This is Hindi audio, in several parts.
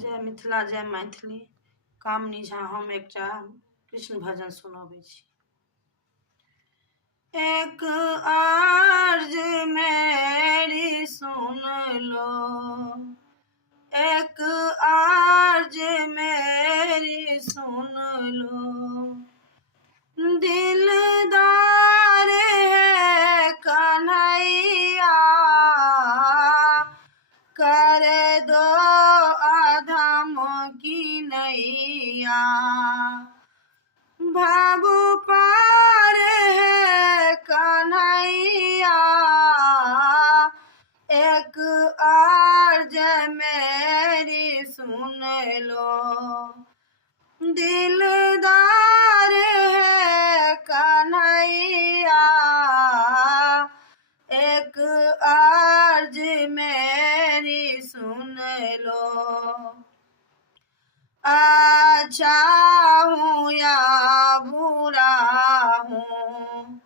जय मिथिला जय मैथिली। कामनी झा हम एकटा कृष्ण भजन सुनबै छी। एक अर्ज मेरी सुन लो, एक अर्ज मेरी सुन लो, दिलदार है कन्हैया, कर दो अधम की नैया। भव पार है कन्हैया, एक अर्ज मेरी सुन लो, दिलदार है कन्हैया, एक अर्ज मेरी सुन लो। अच्छा हूँ या बुरा हूँ,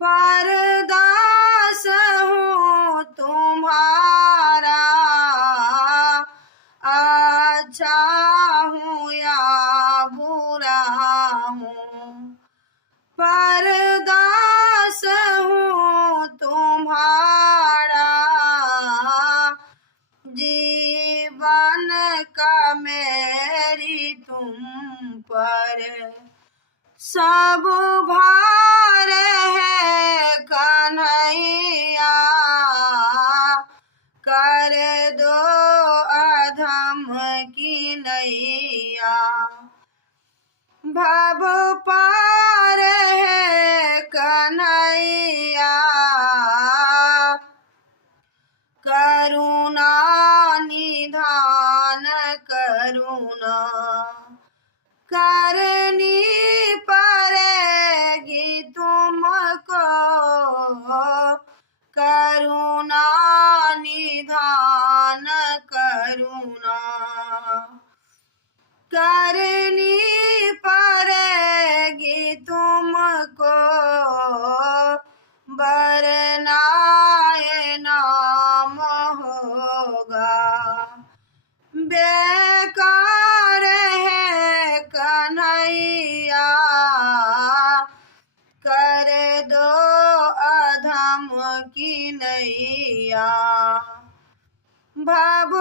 परदास हूँ तुम्हारा, अच्छा हूँ या बुरा हूँ, परदास हूँ तुम्हारा। जीवन का मेरी तुम पर सब भार है कन्हैया, कर दो अधम की नैया। भव पार है कन्हैया, करुणा निधान करुणा करनी पड़ेगी तुमको, करुणा निधान करुणा करनी पड़ेगी तुमको, वरना ये नाम होगा बेकार है कन्हैया, कर दो अधम की नैया। भव